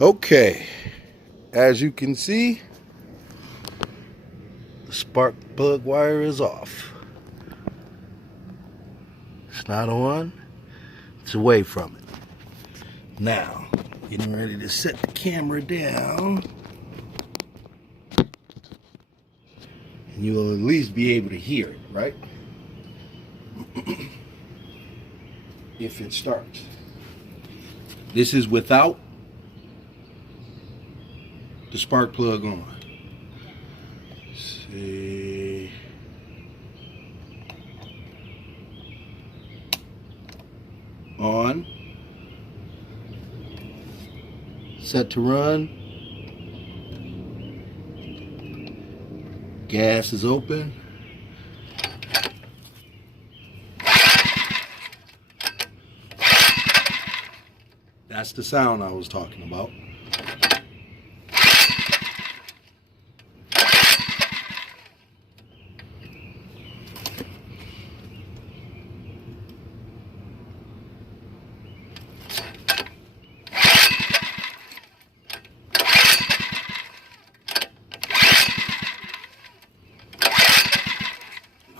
Okay, as you can see, the spark plug wire is off. It's not on, it's away from it. Now, getting ready to set the camera down. And you will at least be able to hear it, right? If it starts. This is without the spark plug on. Let's see. On. Set to run. Gas is open. That's the sound I was talking about.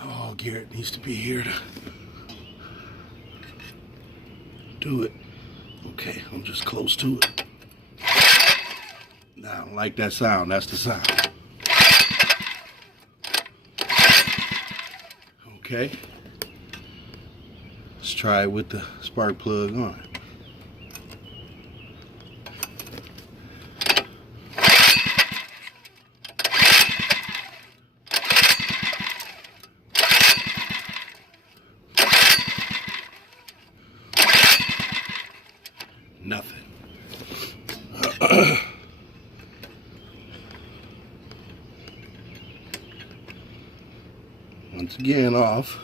Oh, Garrett needs to be here to do it. Okay, I'm just close to it. Now, I don't like that sound. That's the sound. Okay. Let's try it with the spark plug on. Nothing. Once again, off.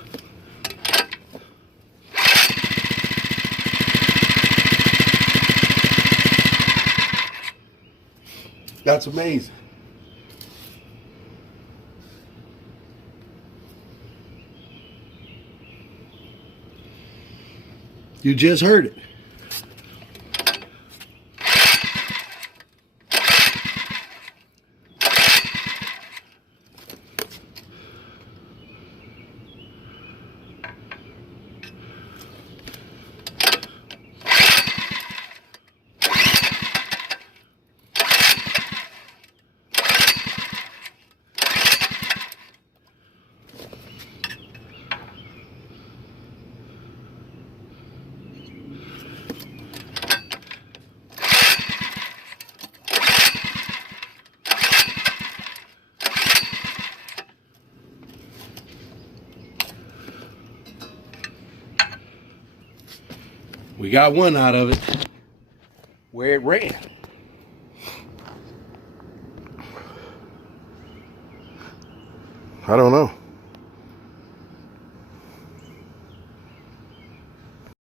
That's amazing. You just heard it. We got one out of it where it ran. I don't know.